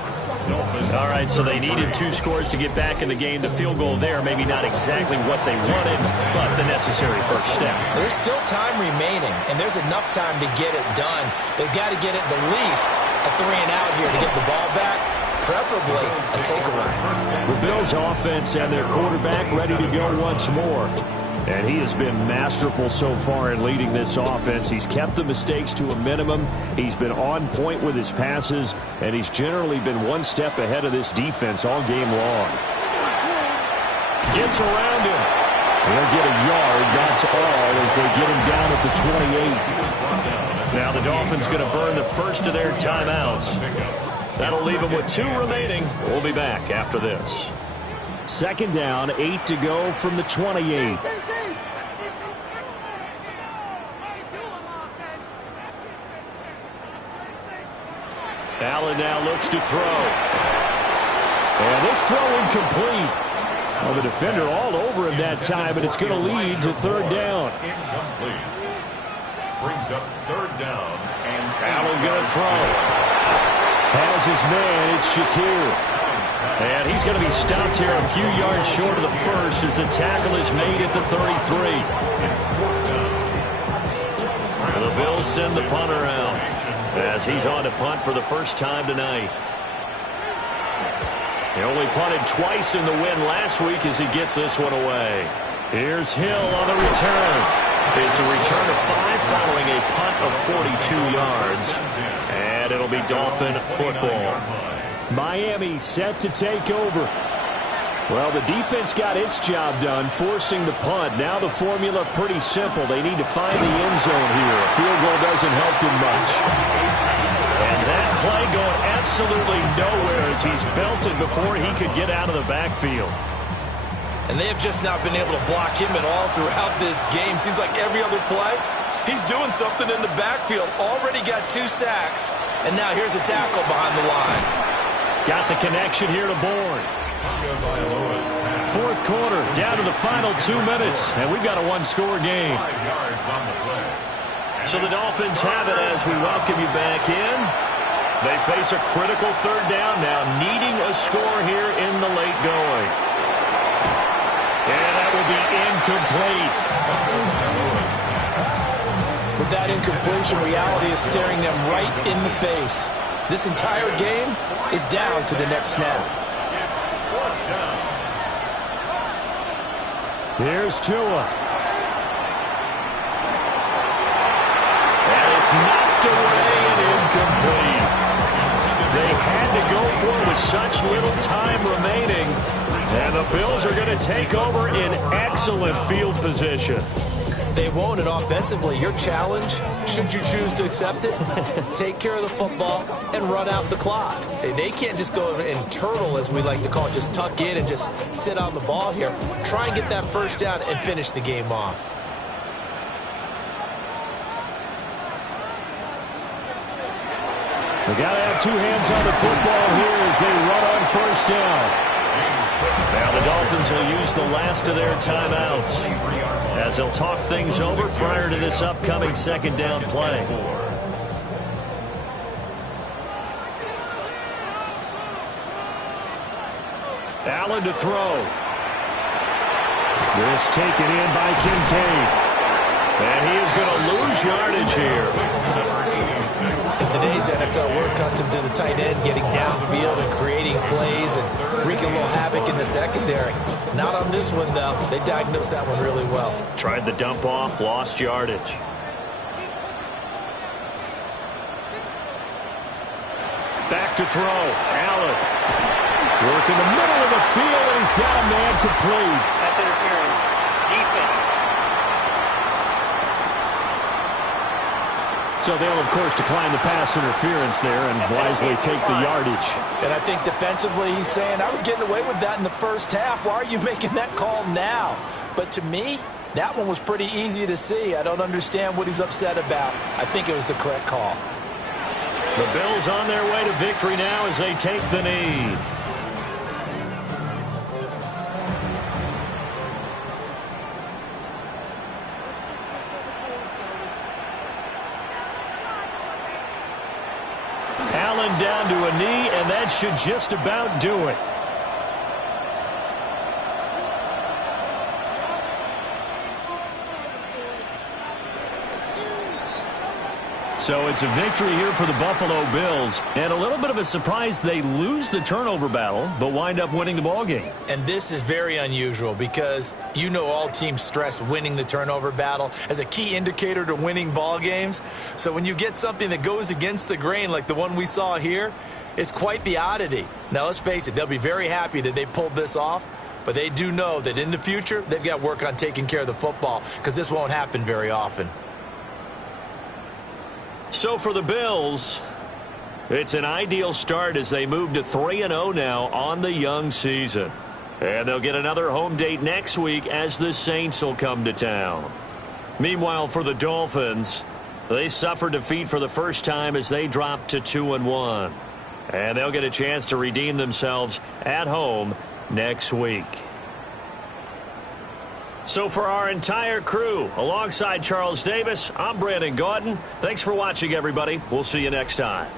All right, so they needed 2 scores to get back in the game. The field goal there, maybe not exactly what they wanted, but the necessary first step. There's still time remaining, and there's enough time to get it done. They've got to get it the least a 3-and-out here to get the ball back, preferably a takeaway. The Bills' offense and their quarterback ready to go once more. And he has been masterful so far in leading this offense. He's kept the mistakes to a minimum. He's been on point with his passes, and he's generally been one step ahead of this defense all game long. Gets around him. They'll get a yard, that's all, as they get him down at the 28. Now the Dolphins going to burn the first of their timeouts. That'll leave them with 2 remaining. We'll be back after this. Second down, 8 to go from the 28. Allen now looks to throw. And this throw incomplete. Well, the defender all over him that time, but it's going to lead to third down. Incomplete. Brings up third down. And Allen going to throw. Has his man, it's Shakir. And he's going to be stopped here a few yards short of the first as the tackle is made at the 33. And the Bills send the punter out as he's on to punt for the first time tonight. He only punted twice in the win last week as he gets this one away. Here's Hill on the return. It's a return of 5 following a punt of 42 yards. And it'll be Dolphin football. Miami set to take over. Well, the defense got its job done, forcing the punt. Now the formula pretty simple. They need to find the end zone here. A field goal doesn't help them much. And that play going absolutely nowhere as he's belted before he could get out of the backfield. And they have just not been able to block him at all throughout this game. Seems like every other play, he's doing something in the backfield. Already got 2 sacks, and now here's a tackle behind the line. Got the connection here to Bourne. Fourth quarter, down to the final 2 minutes, and we've got a 1-score game. 5 yards on the play. So the Dolphins have it as we welcome you back in. They face a critical third down now, needing a score here in the late going. And that will be incomplete. With that incompletion, reality is staring them right in the face. This entire game is down to the next snap. Here's Tua. And it's knocked away and incomplete. They had to go for it with such little time remaining. And the Bills are going to take over in excellent field position. They won't, and offensively, your challenge, should you choose to accept it, take care of the football and run out the clock. They can't just go and turtle, as we like to call it, just tuck in and just sit on the ball here. Try and get that first down and finish the game off. They got to have 2 hands on the football here as they run on first down. Now the Dolphins will use the last of their timeouts as they'll talk things over prior to this upcoming second down play. Allen to throw. This taken in by Kincaid. And he is going to lose yardage here. In today's NFL, we're accustomed to the tight end getting downfield and creating plays and wreaking a little havoc in the secondary. Not on this one, though. They diagnosed that one really well. Tried the dump off, lost yardage. Back to throw. Allen. Work in the middle of the field, and he's got a man complete. That's interference. Defense. So they'll, of course, decline the pass interference there and wisely take the yardage. And I think defensively he's saying, I was getting away with that in the first half. Why are you making that call now? But to me, That one was pretty easy to see. I don't understand what he's upset about. I think it was the correct call. The Bills on their way to victory now as they take the knee. Allen down to a knee, and that should just about do it. So it's a victory here for the Buffalo Bills, and a little bit of a surprise they lose the turnover battle, but wind up winning the ballgame. And this is very unusual because you know all teams stress winning the turnover battle as a key indicator to winning ball games. So when you get something that goes against the grain like the one we saw here, it's quite the oddity. Now let's face it, they'll be very happy that they pulled this off, but they do know that in the future they've got work on taking care of the football because this won't happen very often. So for the Bills, it's an ideal start as they move to 3-0 now on the young season. And they'll get another home date next week as the Saints will come to town. Meanwhile, for the Dolphins, they suffered defeat for the first time as they dropped to 2-1. And they'll get a chance to redeem themselves at home next week. So for our entire crew, alongside Charles Davis, I'm Brandon Gaudin. Thanks for watching, everybody. We'll see you next time.